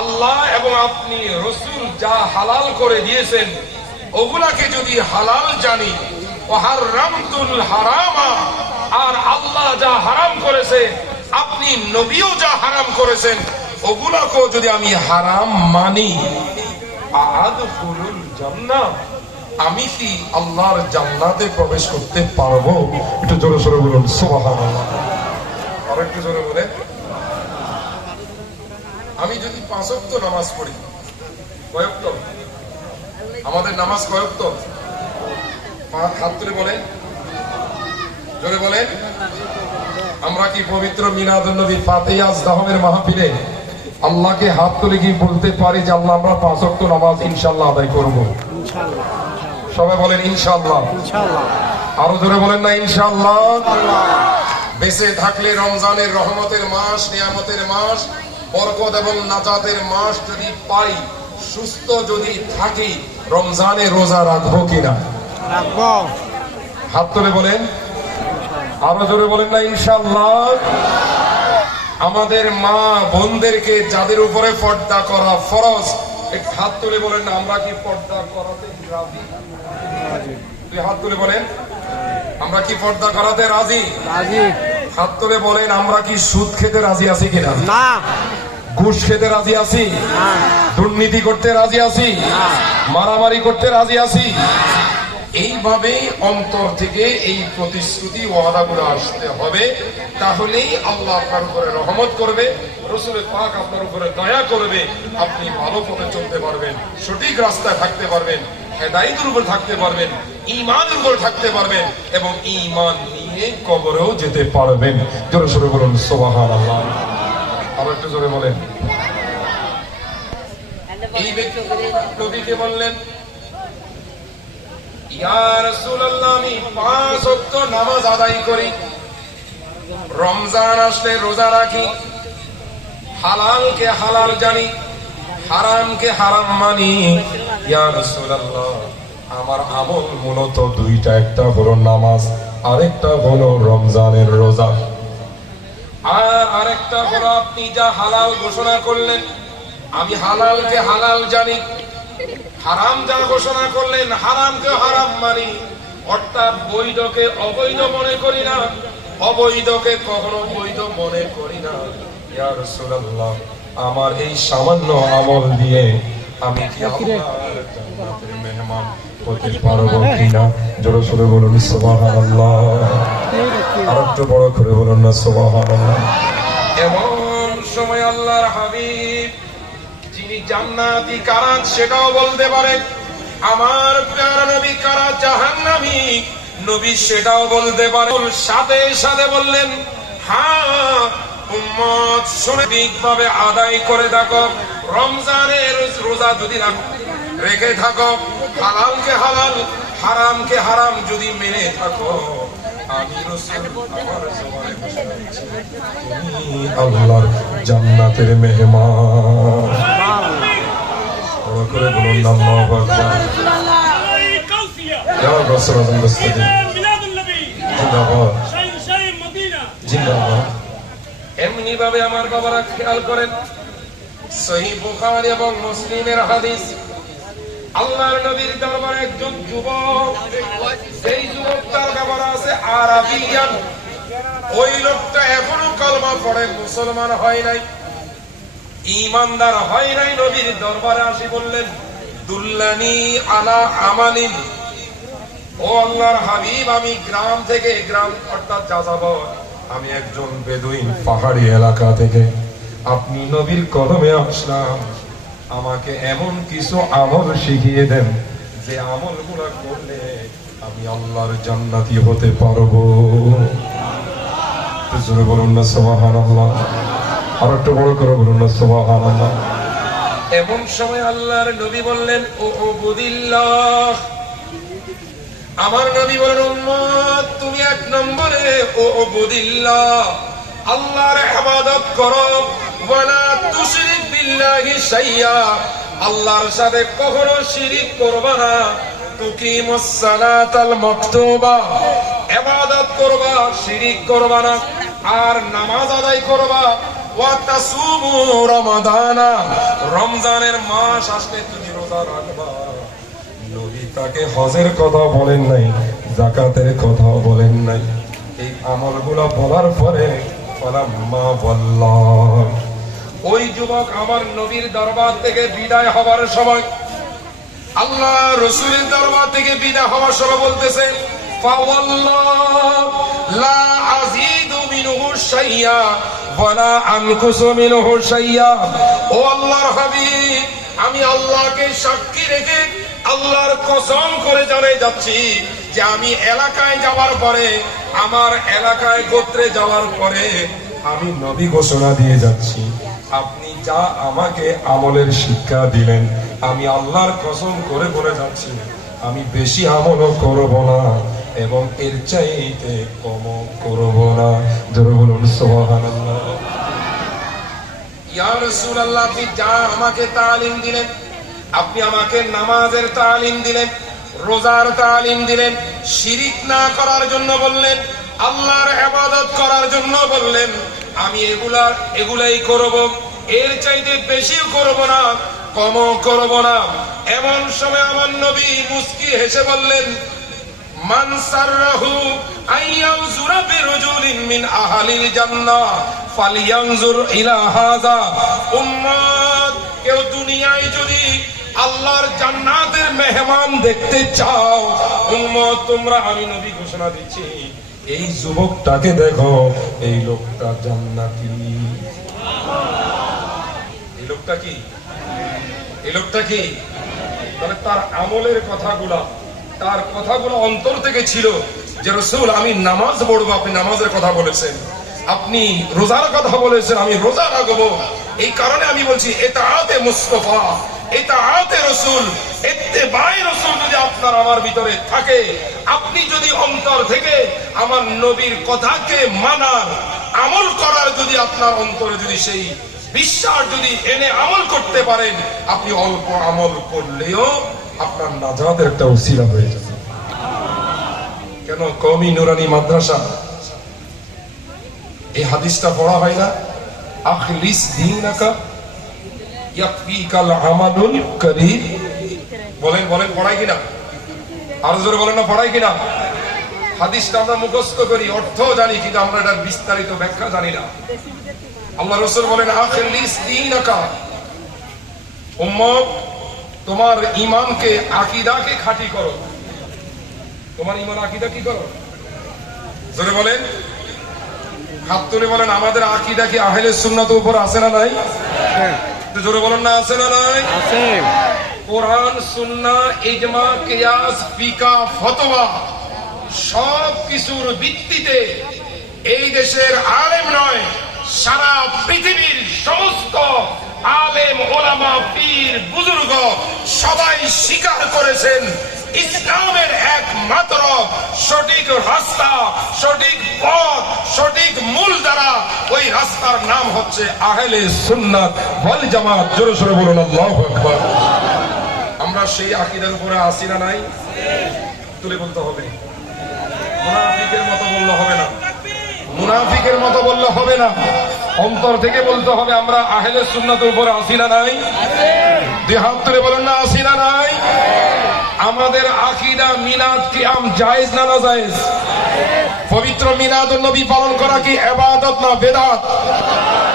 আল্লাহ এবং আপনি রসুল যা হালাল করে দিয়েছেন, ওগুলাকে যদি হালাল জানি হারামা। আর আল্লাহ যা হারাম করেছে, আপনি নবীও যা হারাম করেছেন, ওগুলাকেও যদি আমি হারাম মানি। আমি কি আল্লাহর জান্নাতে প্রবেশ করতে পারব? একটু জোরে সোরে বলুন, সুবহানাল্লাহ। একটু জোরে বলে। আমি যদি পাঁচ ওয়াক্ত নামাজ পড়ি কয়ক্ত আমাদের নামাজ কয়ক্ত পাঁচ হাত তুলে বলেন। জোরে বলেন। আমরা কি পবিত্র মিলাদুল নবী ফাতেহাজ দাহমের মাহফিলে আল্লাহকে হাত তুলে কি বলতে পারি যে আল্লাহ আমরা পাঁচ ওয়াক্ত নামাজ ইনশাআল্লাহ আদায় করব? সবাই বলেন ইনশাআল্লাহ। আরও জোরে বলেন না ইনশাআল্লাহ। বেঁচে থাকলে রমজানের রহমতের মাস নিয়ামতের মাস বরকত এবং নাজাতের মাস যদি পাই সুস্থ যদি থাকি রমজানে রোজা রাখব কিনা? রাখব। হাত তুলে বলেন। আরও জোরে বলেন না ইনশাল্লাহ আমাদের মা বোনদেরকে যাদের উপরে পর্দা করা ফরজ একটু হাত তুলে বলেন না আমরা কি পর্দা করাতে রাজি? হাত তুলে বলেন। আমরা কি পর্দা করাতে রাজি? রাজি। হাত বলেন আমরা কি সুদ খেতে রাজি আছি কিনা? না। ঘুষ খেতে রাজি আছি? দুর্নীতি করতে রাজি আছি? মারামারি করতে রাজি আছি? এইভাবে অন্তর থেকে এই প্রতিশ্রুতি ওয়াদাগুলো আসতে হবে। তাহলেই আল্লাহ আপনার উপরে রহমত করবে রসুলের পাক আপনার উপরে দয়া করবে আপনি ভালো পথে চলতে পারবেন সঠিক রাস্তায় থাকতে পারবেন। হেদায়তের উপর থাকতে পারবেন ইমানের উপর থাকতে পারবেন এবং ইমান নিয়ে কবরেও যেতে পারবেন। জোরে সরে বলুন সোবাহান আল্লাহ একটু জোরে বলেন। এই ব্যক্তি নবীকে বললেন আমি পাঁচ নামাজ আদায় করি। রমজান আসলে রোজা রাখি। হালালকে হালাল জানি। হারামকে হারাম মানি। আমার আমল মূলত দুইটা, একটা হলো নামাজ, আরেকটা হলো রমজানের রোজা। আর আরেকটা হলো আপনি যা হালাল ঘোষণা করলেন, আমি হালালকে হালাল জানি, হারাম যা ঘোষণা করলেন, হারামকে হারাম মানি। অর্থাৎ বৈধকে অবৈধ মনে করি না, অবৈধকে কখনো বৈধ মনে করি না। ইয়া আমার এই সামান্য আমল দিয়ে আমি কি মেহমান হতে পারব কিনা জোরে সোরে বলুন সুবহানাল্লাহ। আর একটু বড় করে বলুন না এমন সময় আল্লাহর হাবিব যিনি জান্নাতি কারা সেটাও বলতে পারে আমার প্রিয় নবী কারা জাহান্নামী? নবী সেটাও বলতে পারে। সাথে সাথে বললেন হ্যাঁ উম্মত সঠিকভাবে আদায় করে থাকো। রমজানের রোজা যদি রেখে থাকো। হালালকে হালাল হারামকে হারাম যদি মেনে থাকো। আল্লাহর জান্নাতের মেহমান। জিন্দাবাদ। এমনি ভাবে আমার বাবারা খেয়াল করেন। এবং মুসলিমের হাদিস। আল্লাহর নবীর দরবারে একজন যুবক সেই যুবক তার ব্যাপার আছে আরাবিয়ান। ওই লোকটা এখনও কলমা পড়ে, মুসলমান হয় নাই। ইমানদার হয় নাই নবীর দরবারে আসি বললেন, দুল্লানি আলা আমালিন। ও আল্লাহর হাবিব, আমি গ্রাম থেকে গ্রাম অর্থাৎ যাযাবর। আমি একজন বেদুইন পাহাড়ি এলাকা থেকে। আপনি নবীর কদমে আসলাম। আমাকে এমন কিছু আমল শিখিয়ে দেন যে আমলগুলা করলে আমি আল্লাহর জান্নাতি হতে পারব। জোরে বলুন না সোবাহান আল্লাহ আর একটু বড় করে বলুন না সোবাহান আল্লাহ এমন সময় আল্লাহর নবী বললেন, ও ও বুদিল্লাহ আমার নবী বলেন, উম্মত, তুমি এক নম্বরে, ও বুদিল্লাহ আল্লাহর ইবাদত করো, ওয়ালা তুশরিক বিল্লাহি শাইয়া, আল্লাহর সাথে কখনো শিরিক করবে না, তুকিমুস সালাতাল মাকতুবা এবাদত করবা, শিরিক করবা না, আর নামাজ আদায় করবা ওয়াতাসুমু রমাদানা, রমজানের মাস আসলে তুমি রোজা রাখবা। নবী তাকে হজের কথা বলেন নাই জাকাতের কথা বলেন নাই। এই আমলগুলো বলার পরে মা বলল। ওই যুবক আমার নবীর দরবার থেকে বিদায় হবার সময় আল্লাহ রসুলের দরবার থেকে বিদায় হওয়ার সময় বলতেছেন লা আজিদু মিনহু শাইয়া, ওয়ালা আনকুসু মিনহু শাইয়া। ও আল্লাহর হাবিব আমি আল্লাহকে সাক্ষী রেখে আল্লাহর কসম করে জানাই যাচ্ছি যে আমি এলাকায় যাওয়ার পরে, আমার এলাকায় গোত্রে যাওয়ার পরে আমি নবী ঘোষণা দিয়ে যাচ্ছি। আপনি যা আমাকে আমলের শিক্ষা দিলেন, আমি আল্লাহর কসম করে বলে যাচ্ছি। আমি বেশি আমলও করব না এবং এর চাইতে কম করব না। জোরে বলুন ইয়া রাসূলুল্লাহ আপনি যা আমাকে তালিম দিলেন, আপনি আমাকে নামাজের তালিম দিলেন, রোজার তালিম দিলেন, শিরিক না করার জন্য বললেন, আল্লাহর ইবাদত করার জন্য বললেন, আমি এগুলার এগুলাই করব, এর চাইতে বেশিও করব না, কমও করব না। এমন সময় আমার নবী মুস্কি হেসে বললেন, মান সাররাহু আইয়াউযুরা বিরজুলিন মিন আহলিল জান্নাহ। ফালিয়ানজুর ইলা হাযা উম্মত, কেউ দুনিয়ায় যদি আল্লাহর জান্নাতের মেহমান দেখতে চাও, উম্মত, তোমরা আমি নবী ঘোষণা দিচ্ছি, এই যুবকটাকে দেখো, এই লোকটা জান্নাতি। এই লোকটা কি? এই লোকটা কি? তাহলে তার আমলের কথাগুলা, তার কথাগুলো অন্তর থেকে ছিল যে, রসুল, আমি নামাজ পড়ব, আপনি নামাজের কথা বলেছেন। আপনি রোজার কথা বলেছেন, আমি রোজা রাখব। এই কারণে আমি বলছি এটা আতে মুস্তফা এটা আতে রসুল এতে বাই রসুল যদি আপনার আমার ভিতরে থাকে, আপনি যদি অন্তর থেকে আমার নবীর কথাকে মানার, আমল করার যদি আপনার অন্তরে যদি সেই বিশ্বাস যদি এনে আমল করতে পারেন, আপনি অল্প আমল করলেও আপনার নাজাতের একটা উসিলা হয়ে যাবে। কেন? কমি নুরানি মাদ্রাসা। এই হাদিসটা পড়া হয় না? আখলিস দীনাকা ইয়াকফিকাল আমালুল করিম বলেন বলেন, পড়াই কিনা? আরও জোরে বলেন না, পড়াই কিনা? হাদিসটা আমরা মুখস্থ করি অর্থ জানি, কিন্তু আমরা এটার বিস্তারিত ব্যাখ্যা জানি না। আল্লাহ রসুল বলেন, আখলিস দীনাকা। উম্মত, তোমার ইমানকে আকিদাকে খাঁটি করো। তোমার ইমান আকিদা কি করো? জোরে বলেন। হাত তুলে বলেন আমাদের আকিদা কি আহলে সুন্নাত উপর আছে না নাই? একটু জোরে বলেন না আছে না নাই? আছে। কোরআন সুন্না ইজমা কিয়াস ফিকা ফতোয়া সব কিছুর ভিত্তিতে এই দেশের আলেম নয় সারা পৃথিবীর সমস্ত আলেম ওলামা পীর বুজুর্গ সবাই স্বীকার করেছেন ইসলামের একমাত্র সঠিক রাস্তা, সঠিক পথ, সঠিক মূল দ্বারা ওই রাস্তার নাম হচ্ছে আহলে সুন্নাত ওয়াল জামাত। জোরে সোরে বলুন, আল্লাহু আকবার। আমরা সেই আকিদার উপরে আসি না নাই? তুলে বলতে হবে। মুনাফিকের মতো বললে হবে না। মুনাফিকের মতো বললে হবে না। অন্তর থেকে বলতে হবে, আমরা আহলে সুন্নাতের উপরে আসি না নাই? দুই তুলে বলেন না আসি না নাই? আমাদের আকিদা, মিলাদ, কিয়াম জায়েজ না না জায়েজ পবিত্র মিলাদ নবী পালন করা কি এবাদত না বেদাত?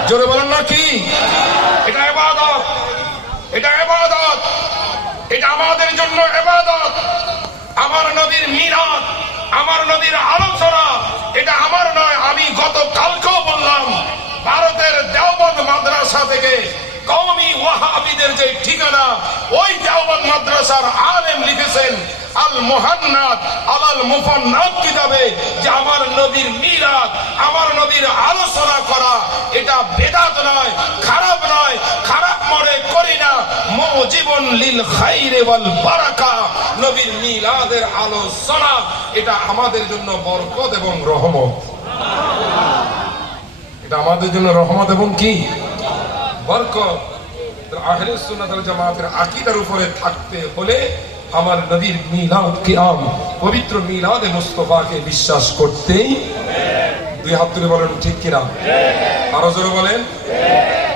জোরে বলেন না কি? এটা এবাদত। এটা এবাদত। এটা আমাদের জন্য এবাদত। আমার নবীর মিরাত আমার নবীর আলোচনা, এটা আমার নয়, আমি গত কালকেও বললাম, ভারতের দেওবন্দ মাদ্রাসা থেকে কওমি ওয়াহাবিদের যে ঠিকানা, ওই দেওবন্দ মাদ্রাসার আলেম লিখেছেন আল মুহান্নাদ আলাল মুফান্নাদ কিতাবে, যে আমার নবীর মিরাত আমার নবীর আলোচনা করা, এটা বেদাত নয়, খারাপ নয়, খারাপ মনে করি না মো জীবন লিল খাইরে ওয়াল বারাকা, নবীর মিলাদের আলোচনা, এটা আমাদের জন্য বরকত এবং রহমত। এটা আমাদের জন্য রহমত এবং কি? বরকত। আকীদার উপরে থাকতে হলে আমার নবীর মিলাদ কিয়াম, পবিত্র মিলাদে মুস্তফাকে বিশ্বাস করতেই দুই হাত তুলে বলেন ঠিক কিনা? আরও জোরে বলেন?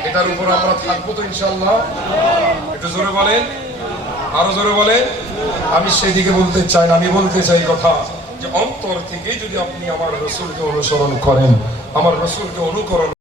এটার উপর আমরা থাকব তো ইনশাল্লাহ একটু জোরে বলেন? আরও জোরে বলেন? আমি সেদিকে বলতে চাই, আমি বলতে চাই কথা যে অন্তর থেকে যদি আপনি আমার রসুলকে অনুসরণ করেন, আমার রসুলকে অনুকরণ